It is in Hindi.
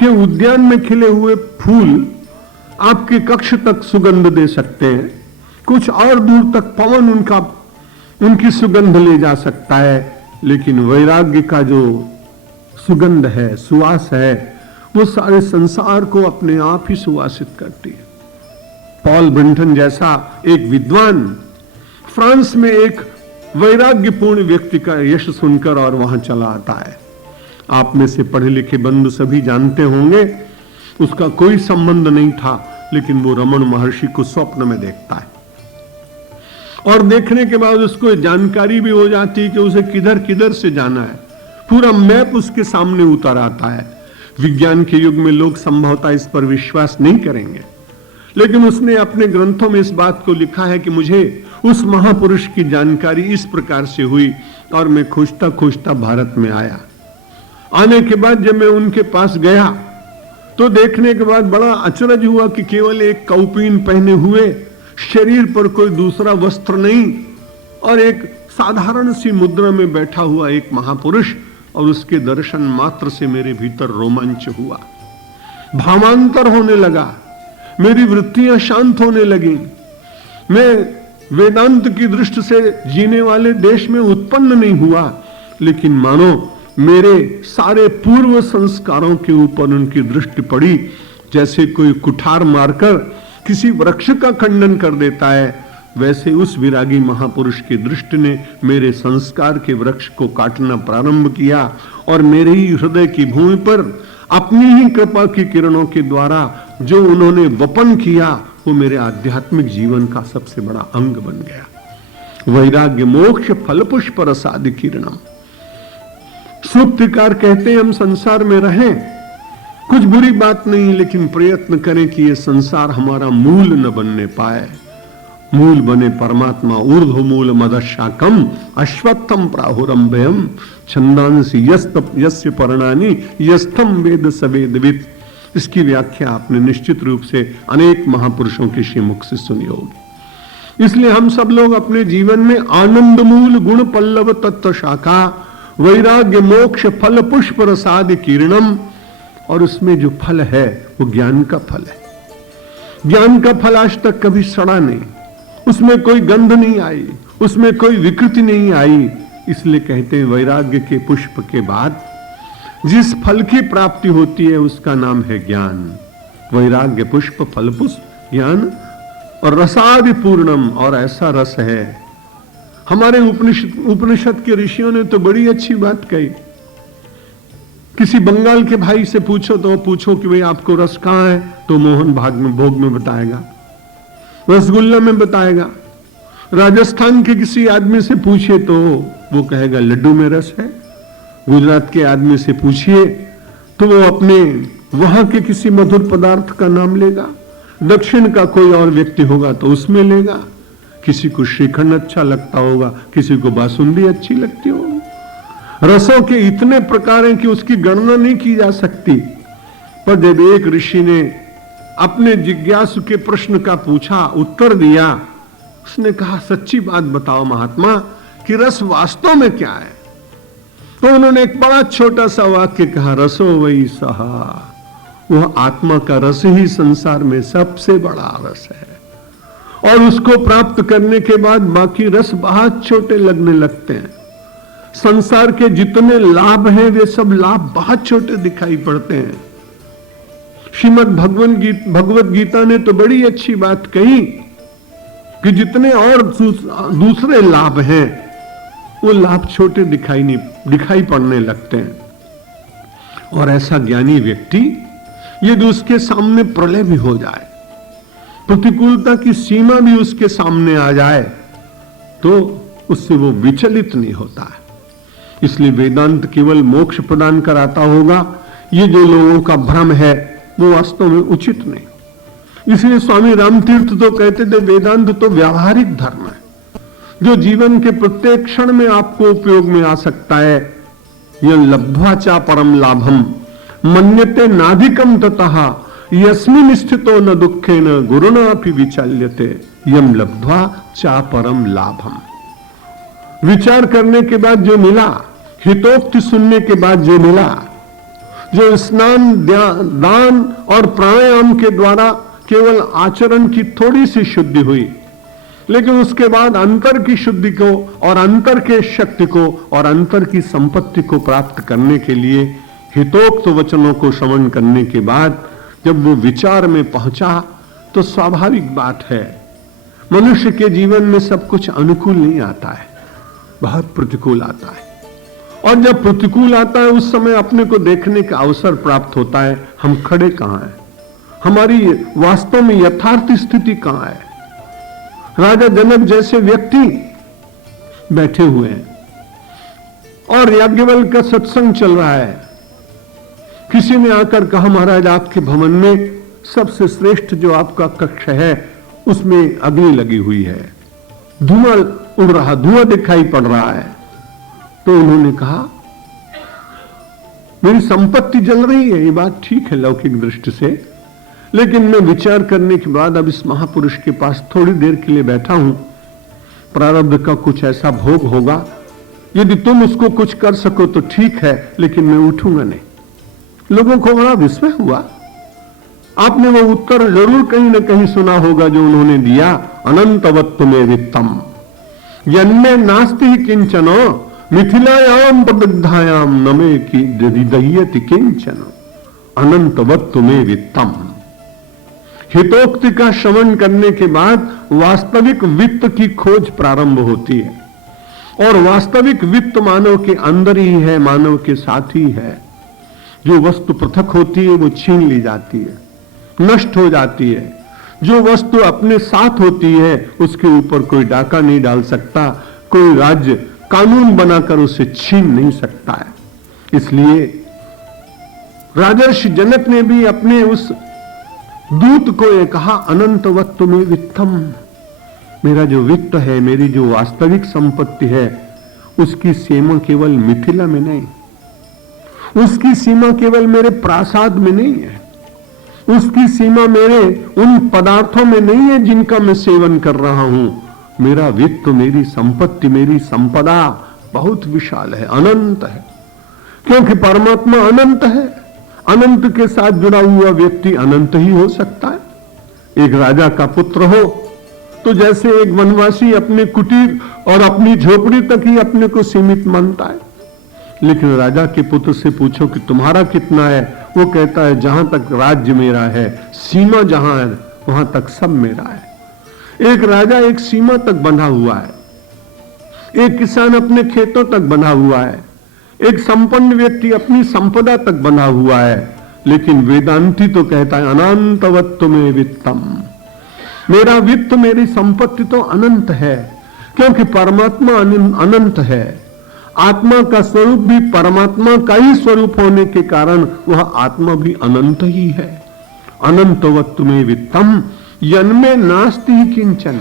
आपके उद्यान में खिले हुए फूल आपके कक्ष तक सुगंध दे सकते हैं, कुछ और दूर तक पवन उनकी सुगंध ले जा सकता है, लेकिन वैराग्य का जो सुगंध है, सुवास है, वो सारे संसार को अपने आप ही सुवासित करती है। पॉल ब्रिंटन जैसा एक विद्वान फ्रांस में एक वैराग्यपूर्ण व्यक्ति का यश सुनकर और वहां चला आता है। आप में से पढ़े लिखे बंधु सभी जानते होंगे, उसका कोई संबंध नहीं था, लेकिन वो रमण महर्षि को स्वप्न में देखता है और देखने के बाद उसको जानकारी भी हो जाती है कि उसे किधर किधर से जाना है। पूरा मैप उसके सामने उतर आता है। विज्ञान के युग में लोग संभवतः इस पर विश्वास नहीं करेंगे, लेकिन उसने अपने ग्रंथों में इस बात को लिखा है कि मुझे उस महापुरुष की जानकारी इस प्रकार से हुई और मैं खोजता खोजता भारत में आया। आने के बाद जब मैं उनके पास गया तो देखने के बाद बड़ा अचरज हुआ कि केवल एक कौपीन पहने हुए, शरीर पर कोई दूसरा वस्त्र नहीं, और एक साधारण सी मुद्रा में बैठा हुआ एक महापुरुष, और उसके दर्शन मात्र से मेरे भीतर रोमांच हुआ, भावांतर होने लगा, मेरी वृत्तियां शांत होने लगी। मैं वेदांत की दृष्टि से जीने वाले देश में उत्पन्न नहीं हुआ, लेकिन मानो मेरे सारे पूर्व संस्कारों के ऊपर उनकी दृष्टि पड़ी। जैसे कोई कुठार मारकर किसी वृक्ष का खंडन कर देता है, वैसे उस विरागी महापुरुष की दृष्टि ने मेरे संस्कार के वृक्ष को काटना प्रारंभ किया और मेरे ही हृदय की भूमि पर अपनी ही कृपा की किरणों के द्वारा जो उन्होंने वपन किया, वो मेरे आध्यात्मिक जीवन का सबसे बड़ा अंग बन गया। वैराग्य मोक्ष फल पुष्प रसादि किरणम। सूक्तिकार कहते हैं हम संसार में रहें, कुछ बुरी बात नहीं, लेकिन प्रयत्न करें कि ये संसार हमारा मूल न बनने पाए। मूल बने परमात्मा। ऊर्ध्व मूल मदशाकम अश्वत्थम प्राहुरंभयम छंदांसी यस्य पर्णानि यस्थम वेद सवेदवित्। इसकी व्याख्या आपने निश्चित रूप से अनेक महापुरुषों के श्रीमुख से सुनी होगी। इसलिए हम सब लोग अपने जीवन में आनंद मूल गुण पल्लव तत्व शाखा वैराग्य मोक्ष फल पुष्प रसादि किरणम, और उसमें जो फल है वो ज्ञान का फल है। ज्ञान का फल आज तक कभी सड़ा नहीं, उसमें कोई गंध नहीं आई, उसमें कोई विकृति नहीं आई। इसलिए कहते हैं वैराग्य के पुष्प के बाद जिस फल की प्राप्ति होती है उसका नाम है ज्ञान। वैराग्य पुष्प फल पुष्प ज्ञान और रसादि पूर्णम, और ऐसा रस है। हमारे उपनिषद के ऋषियों ने तो बड़ी अच्छी बात कही। किसी बंगाल के भाई से पूछो कि भाई आपको रस कहां है, तो मोहन भोग में बताएगा, रसगुल्ला में बताएगा। राजस्थान के किसी आदमी से पूछिए तो वो कहेगा लड्डू में रस है। गुजरात के आदमी से पूछिए तो वो अपने वहां के किसी मधुर पदार्थ का नाम लेगा। दक्षिण का कोई और व्यक्ति होगा तो उसमें लेगा। किसी को श्रीखंड अच्छा लगता होगा, किसी को बासुंदी अच्छी लगती होगी। रसों के इतने प्रकार हैं कि उसकी गणना नहीं की जा सकती। पर जब एक ऋषि ने अपने जिज्ञासु के प्रश्न का पूछा, उत्तर दिया, उसने कहा सच्ची बात बताओ महात्मा कि रस वास्तव में क्या है। तो उन्होंने एक बड़ा छोटा सा वाक्य कहा, रसो वही सहा। वह आत्मा का रस ही संसार में सबसे बड़ा रस है, और उसको प्राप्त करने के बाद बाकी रस बहुत छोटे लगने लगते हैं। संसार के जितने लाभ हैं वे सब लाभ बहुत छोटे दिखाई पड़ते हैं। श्रीमद् भगवत गीता ने तो बड़ी अच्छी बात कही कि जितने और दूसरे लाभ हैं वो लाभ छोटे दिखाई पड़ने लगते हैं। और ऐसा ज्ञानी व्यक्ति यदि उसके सामने प्रलय भी हो जाए, प्रतिकूलता की सीमा भी उसके सामने आ जाए, तो उससे वो विचलित नहीं होता है। इसलिए वेदांत केवल मोक्ष प्रदान कराता होगा, ये जो लोगों का भ्रम है वो वास्तव में उचित नहीं। इसलिए स्वामी रामतीर्थ तो कहते थे वेदांत तो व्यावहारिक धर्म है, जो जीवन के प्रत्येक क्षण में आपको उपयोग में आ सकता है। यह लब्ध्वा चा परम लाभम मन्यते नाधिकम ततः यस्मिन् स्थितो न दुखेन गुरुणापि विचाल्यते यम लब्ध्वा चा परम लाभम। विचार करने के बाद जो मिला, हितोक्ति सुनने के बाद जो मिला, जो स्नान, दान और प्राणायाम के द्वारा केवल आचरण की थोड़ी सी शुद्धि हुई, लेकिन उसके बाद अंतर की शुद्धि को और अंतर के शक्ति को और अंतर की संपत्ति को प्राप्त करने के लिए हितोक्त वचनों को श्रवण करने के बाद जब वो विचार में पहुंचा, तो स्वाभाविक बात है मनुष्य के जीवन में सब कुछ अनुकूल नहीं आता है, बहुत प्रतिकूल आता है। और जब प्रतिकूल आता है उस समय अपने को देखने का अवसर प्राप्त होता है, हम खड़े कहां हैं, हमारी वास्तव में यथार्थ स्थिति कहां है। राजा जनक जैसे व्यक्ति बैठे हुए हैं और याज्ञवल्क्य का सत्संग चल रहा है। किसी ने आकर कहा, महाराज आपके भवन में सबसे श्रेष्ठ जो आपका कक्ष है उसमें अग्नि लगी हुई है, धुआं उड़ रहा, धुआं दिखाई पड़ रहा है। तो उन्होंने कहा, मेरी संपत्ति जल रही है, ये बात ठीक है लौकिक दृष्टि से, लेकिन मैं विचार करने के बाद अब इस महापुरुष के पास थोड़ी देर के लिए बैठा हूं, प्रारब्ध का कुछ ऐसा भोग होगा, यदि तुम उसको कुछ कर सको तो ठीक है, लेकिन मैं उठूंगा नहीं। लोगों को बड़ा विस्मय हुआ। आपने वो उत्तर जरूर कहीं ना कहीं सुना होगा जो उन्होंने दिया, अनंतवत्व में वित्तम यन्मे नास्ति किंचन मिथिलायाम प्रदग्धायाम नमे की दह्यति किंचन अनंतवत्व में वित्तम। हितोक्ति का श्रवण करने के बाद वास्तविक वित्त की खोज प्रारंभ होती है, और वास्तविक वित्त मानव के अंदर ही है, मानव के साथ ही है। जो वस्तु पृथक होती है वो छीन ली जाती है, नष्ट हो जाती है। जो वस्तु अपने साथ होती है उसके ऊपर कोई डाका नहीं डाल सकता, कोई राज्य कानून बनाकर उसे छीन नहीं सकता है। इसलिए राजर्षि जनक ने भी अपने उस दूत को ये कहा, अनंतवत्व में वित्तम, मेरा जो वित्त है, मेरी जो वास्तविक संपत्ति है, उसकी सीमा केवल मिथिला में नहीं, उसकी सीमा केवल मेरे प्रासाद में नहीं है, उसकी सीमा मेरे उन पदार्थों में नहीं है जिनका मैं सेवन कर रहा हूं। मेरा वित्त, मेरी संपत्ति, मेरी संपदा बहुत विशाल है, अनंत है, क्योंकि परमात्मा अनंत है। अनंत के साथ जुड़ा हुआ व्यक्ति अनंत ही हो सकता है। एक राजा का पुत्र हो तो जैसे एक वनवासी अपने कुटीर और अपनी झोपड़ी तक ही अपने को सीमित मानता है, लेकिन राजा के पुत्र से पूछो कि तुम्हारा कितना है, वो कहता है जहां तक राज्य मेरा है, सीमा जहां है वहां तक सब मेरा है। एक राजा एक सीमा तक बंधा हुआ है, एक किसान अपने खेतों तक बंधा हुआ है, एक संपन्न व्यक्ति अपनी संपदा तक बंधा हुआ है, लेकिन वेदांती तो कहता है अनंतवत्व में वित्तम, मेरा वित्त, मेरी संपत्ति तो अनंत है, क्योंकि परमात्मा अनंत है। आत्मा का स्वरूप भी परमात्मा का ही स्वरूप होने के कारण वह आत्मा भी अनंत ही है। अनंतवत्व में वित्तम यन्मे नास्ति किंचन,